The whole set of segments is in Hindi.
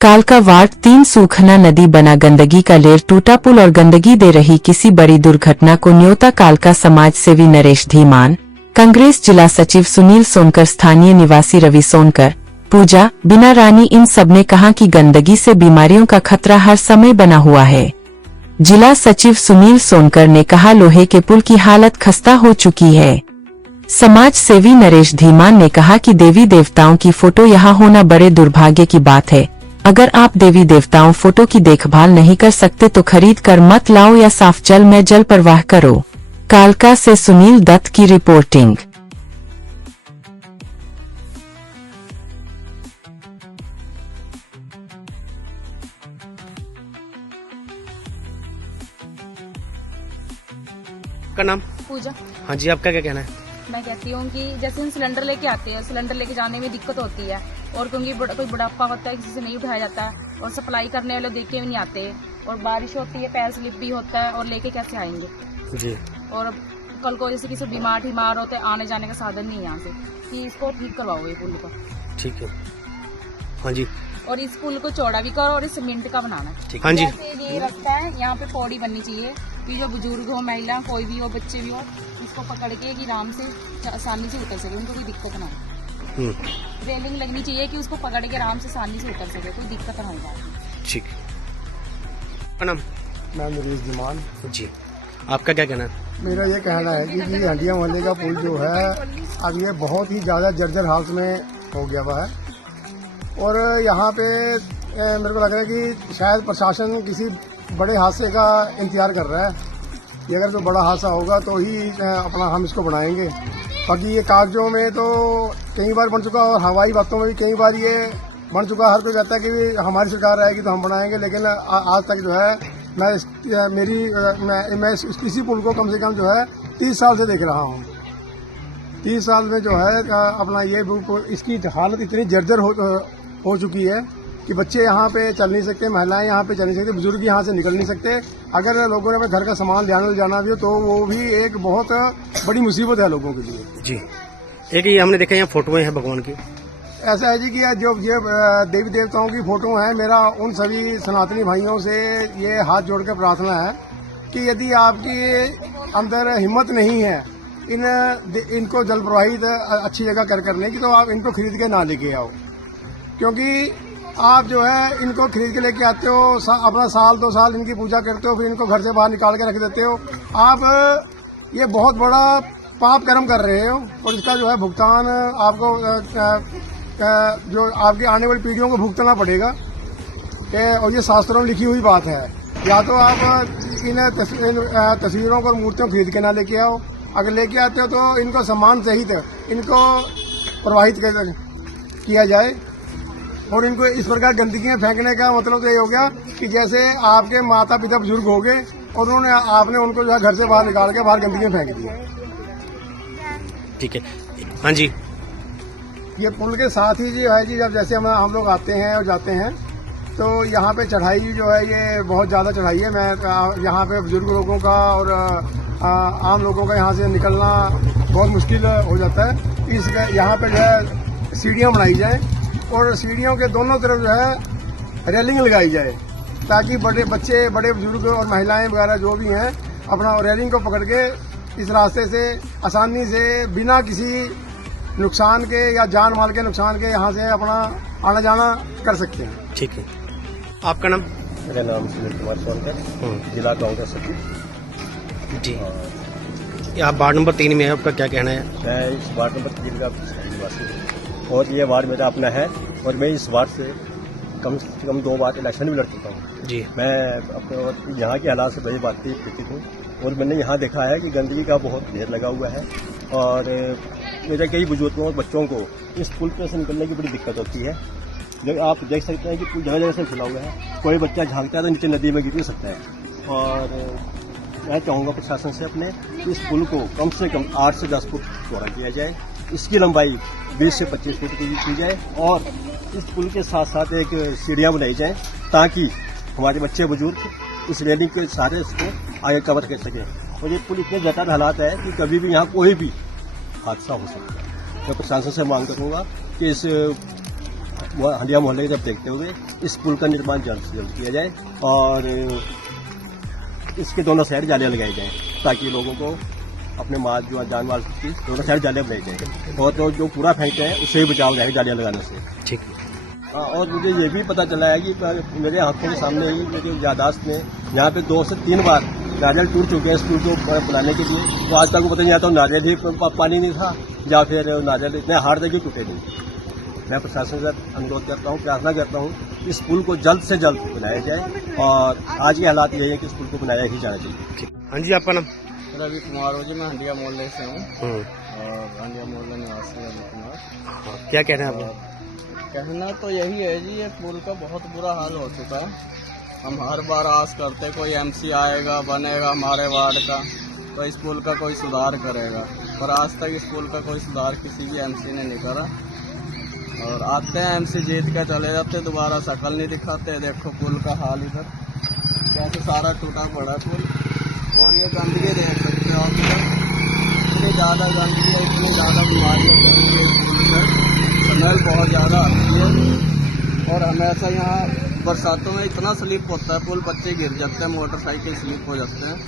कालका वार्ड 3 सूखना नदी बना गंदगी का लेर, टूटा पुल और गंदगी दे रही किसी बड़ी दुर्घटना को न्योता कालका समाज सेवी नरेश धीमान, कांग्रेस जिला सचिव सुनील सोनकर, स्थानीय निवासी रवि सोनकर, पूजा, बिना रानी, इन सब ने कहा कि गंदगी से बीमारियों का खतरा हर समय बना हुआ है। जिला सचिव सुनील सोनकर ने कहा, लोहे के पुल की हालत खस्ता हो चुकी है। समाज सेवी नरेश धीमान ने कहा कि देवी देवताओं की फोटो यहाँ होना बड़े दुर्भाग्य की बात है। अगर आप देवी देवताओं फोटो की देखभाल नहीं कर सकते तो खरीद कर मत लाओ या साफ जल में जल प्रवाह करो। कालका से सुनील दत्त की रिपोर्टिंग। का नाम? पूजा। हाँ जी, आपका क्या कहना है? मैं कहती हूँ कि जैसे हम सिलेंडर लेके आते हैं, सिलेंडर लेके जाने में दिक्कत होती है, और क्योंकि कोई बुढ़ापा होता है, किसी से नहीं उठाया जाता है, और सप्लाई करने वाले देख के भी नहीं आते, और बारिश होती है, पैर स्लिप भी होता है, और लेके कैसे आएंगे जी। और कल को जैसे किसी बीमार होते हैं, आने जाने का साधन नहीं है यहाँ से, कि इसको ठीक करवाओ ये पुल को। ठीक है। हाँ जी। और इस पुल को चौड़ा भी करो और इस सीमेंट का बनाना है। हाँ जी। जैसे ये रास्ता है, यहाँ पे पौड़ी बननी चाहिए कि जो बुजुर्ग हो, महिला, कोई भी हो, बच्चे भी हो, इसको पकड़ के कि आराम से आसानी से उतर सके, उनको कोई दिक्कत ना हो। रेलिंग लगनी चाहिए कि उसको पकड़ के आराम से आसानी से उतर सके, कोई दिक्कत ना हो। ठीक। नाम? मैं नरेश धीमान। जी, आपका क्या कहना है? मेरा ये कहना है कि हंडिया मोहल्ले का पुल जो है अब ये बहुत ही ज़्यादा जर्जर हालत में हो गया हुआ है, और यहाँ पे मेरे को लग रहा है कि शायद प्रशासन किसी बड़े हादसे का इंतजार कर रहा है। ये अगर कोई बड़ा हादसा होगा तो ही अपना हम इसको बनाएंगे। बाकी ये कागजों में तो कई बार बन चुका, और हवाई बातों में भी कई बार ये बन चुका। हर कोई कहता है कि हमारी सरकार आएगी तो हम बनाएंगे, लेकिन आज तक जो है मैं इसी पुल को कम से कम जो है 30 साल से देख रहा हूँ। 30 साल में जो है अपना ये इसकी हालत इतनी जर्जर हो चुकी है कि बच्चे यहाँ पे चल नहीं सकते, महिलाएं यहाँ पे चल नहीं सकते, बुजुर्ग यहाँ से निकल नहीं सकते। अगर लोगों ने अपने घर का सामान ले जाना भी हो तो वो भी एक बहुत बड़ी मुसीबत है लोगों के लिए। जी। एक ये हमने देखा यहाँ फोटोएं हैं भगवान की। ऐसा है जी कि जो ये देवी देवताओं की फोटो है, मेरा उन सभी सनातनी भाइयों से ये हाथ जोड़ कर प्रार्थना है कि यदि आपकी अंदर हिम्मत नहीं है इनको जल प्रवाहित अच्छी जगह करने की, तो आप इनको खरीद के ना लेके आओ। क्योंकि आप जो है इनको खरीद के लेके आते हो, अपना साल 2 साल इनकी पूजा करते हो, फिर इनको घर से बाहर निकाल के रख देते हो। आप ये बहुत बड़ा पाप कर्म कर रहे हो, और इसका जो है भुगतान आपको जो आपकी आने वाली पीढ़ियों को भुगतना पड़ेगा। और ये शास्त्रों में लिखी हुई बात है। या तो आप इन तस्वीरों को, मूर्तियों खरीद के ना लेके आओ, अगर लेके आते हो तो इनको सम्मान सहित इनको प्रवाहित किया जाए। और इनको इस प्रकार गंदगियां फेंकने का मतलब तो ये हो गया कि जैसे आपके माता पिता बुजुर्ग हो गए और आपने उनको जो है घर से बाहर निकाल के बाहर गंदगियां फेंक दी। ठीक है। हाँ जी। ये पुल के साथ ही जो है जी, जब जैसे हम लोग आते हैं और जाते हैं तो यहाँ पे चढ़ाई जो है ये बहुत ज़्यादा चढ़ाई है। मैं यहाँ पे बुजुर्ग लोगों का और आम लोगों का यहाँ से निकलना बहुत मुश्किल हो जाता है। यहाँ पे जो है सीढ़ियाँ बनाई जाए, और सीढ़ियों के दोनों तरफ जो है रेलिंग लगाई जाए, ताकि बड़े बच्चे, बड़े बुजुर्ग और महिलाएं वगैरह जो भी हैं अपना रेलिंग को पकड़ के इस रास्ते से आसानी से बिना किसी नुकसान के या जान माल के नुकसान के यहाँ से अपना आना जाना कर सकते हैं। ठीक है। आपका नाम? मेरा नाम सुनील कुमार सोनकर, जिला कांग्रेस सचिव। जी। आप वार्ड नंबर 3 में है, आपका क्या कहना है? मैं इस वार्ड नंबर 3 का निवासी हूँ, और ये वार्ड मेरा अपना है, और मैं इस वार्ड से कम 2 बार इलेक्शन भी लड़ चुका हूँ। जी। मैं अपने यहाँ के हालात से बड़ी बातचीत हूँ, और मैंने यहाँ देखा है कि गंदगी का बहुत ढेर लगा हुआ है, और मेरे कई बुजुर्गों और बच्चों को इस पुल पे से निकलने की बड़ी दिक्कत होती है। जब आप देख सकते हैं कि पुल जगह जगह से फैला हुआ है, कोई बच्चा झांकता है तो नीचे नदी में गिर भी सकता है। और मैं चाहूँगा प्रशासन से अपने इस पुल को कम से कम 8 से 10 फुट चौड़ा किया जाए, इसकी लंबाई 20 से 25 फुट की जाए, और इस पुल के साथ साथ एक सीढ़ियाँ बनाई जाए, ताकि हमारे बच्चे बुजुर्ग इस रेलिंग के सहारे इसको आगे कवर कर सकें। और ये पुल इतने जटिल हालात है कि कभी भी यहाँ कोई भी हादसा हो सकता है। मैं प्रशासन से मांग करूँगा कि इस हंडिया मोहल्ले की तरफ देखते हुए इस पुल का निर्माण जल्द से जल्द किया जाए और इसके दोनों साइड जालियां लगाई जाएं ताकि लोगों को अपने माल जो जान माल की दोनों साइड जालियां बनाई जाए और तो जो कूड़ा फेंकते हैं उससे भी बचाव रहेगा जालियां लगाने से। ठीक है। और मुझे ये भी पता चला है कि मेरे आंखों के सामने ही मेरी यादाश्त में यहाँ पे 2 से 3 बार नारियल टूट चुके हैं इस पुल को बनाने के लिए। तो आज तक को पता नहीं आता नारियल ही पानी नहीं था या फिर नारियल इतने हार्ड थे कि टूटे नहीं। मैं प्रशासन से अनुरोध करता हूँ, प्रार्थना करता हूँ इस पुल को जल्द से जल्द बनाया जाए और आज के हालात यही है कि इस पुल को बनाया ही जाना चाहिए। हाँ जी, आपका नाम? रवि कुमार हो जी, मैं हंडिया मोहल्ले से हूँ और हंडिया मोहल्ले निवासी रवि कुमार। क्या कहना है आपका? कहना तो यही है जी, ये पुल का बहुत बुरा हाल हो चुका है। हम हर बार आस करते कोई एमसी आएगा बनेगा हमारे वार्ड का तो इस पुल का कोई सुधार करेगा, पर आज तक इस पुल का कोई सुधार किसी भी एमसी ने नहीं करा। और आते हैं एमसी जीत के चले जाते, दोबारा शक्ल नहीं दिखाते। देखो पुल का हाल इधर कैसे सारा टूटा पड़ा पुल, और ये गंदगी देख सकते हो आप इधर, इतनी ज़्यादा गंदगी है, इतनी ज़्यादा बीमारियाँ फैल रही है पुल पर, स्मेल बहुत ज़्यादा आती है। और हमेशा यहाँ बरसातों में इतना स्लिप होता है पुल, बच्चे गिर जाते हैं, मोटरसाइकिल स्लिप हो जाते हैं।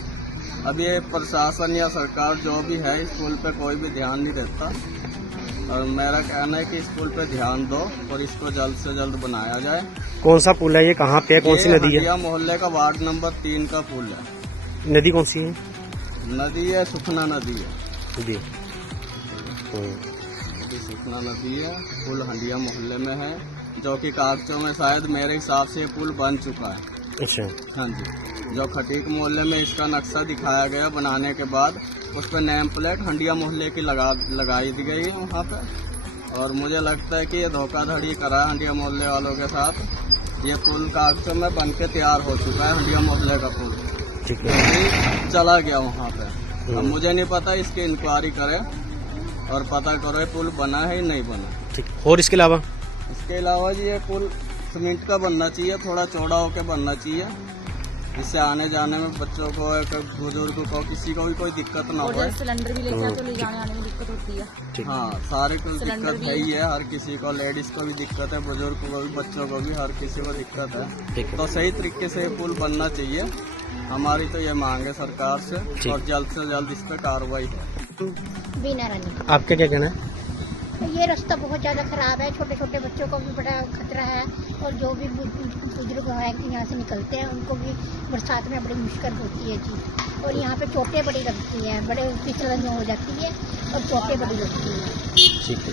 अब ये प्रशासन या सरकार जो भी है इस पुल पे कोई भी ध्यान नहीं देता और मेरा कहना है कि इस पुल पे ध्यान दो और इसको जल्द से जल्द बनाया जाए। कौन सा पुल है ये, कहाँ पे है, कौन सी नदी है? हंडिया मोहल्ले का वार्ड नंबर 3 का पुल है। नदी कौन सी है? नदी है सुखना नदी है, नदी सुखना नदी है। पुल हंडिया मोहल्ले में है जो कि कागजों में शायद मेरे हिसाब से पुल बन चुका है। अच्छा। हाँ जी, जो खटीक मोहल्ले में इसका नक्शा दिखाया गया बनाने के बाद उस पर नेम प्लेट हंडिया मोहल्ले की लगाई दी गई है वहाँ पे। और मुझे लगता है कि ये धोखाधड़ी करा है हंडिया मोहल्ले वालों के साथ। ये पुल कागजों में बन के तैयार हो चुका है हंडिया मोहल्ले का पुल, ठीक है। चला गया वहाँ पे। अब मुझे नहीं पता, इसकी इंक्वायरी करे और पता करो ये पुल बना है या नहीं बना। ठीक। और इसके अलावा? इसके अलावा जी ये पुल सीमेंट का बनना चाहिए, थोड़ा चौड़ा होकर बनना चाहिए, इससे आने जाने में बच्चों को बुजुर्ग को किसी को भी कोई दिक्कत ना हो। सिलेंडर भी लेके तो ले जाने आने में दिक्कत होती है। हाँ, सारे को दिक्कत है ही है, हर किसी को, लेडीज को भी दिक्कत है, बुजुर्ग को भी, बच्चों को भी, हर किसी को दिक्कत है। तो सही तरीके से पुल बनना चाहिए, हमारी तो ये मांग है सरकार से और जल्द से जल्द इस पर कार्रवाई हो। बीना रानी। आपका क्या कहना है? ये रास्ता बहुत ज़्यादा ख़राब है, छोटे छोटे बच्चों को भी बड़ा खतरा है और जो भी बुजुर्ग है यहाँ से निकलते हैं उनको भी बरसात में बड़ी मुश्किल होती है जी। और यहाँ पे चोटें बड़ी लगती हैं, बड़े फिसलन हो जाती है और चोटें बड़ी लगती हैं। ठीक है।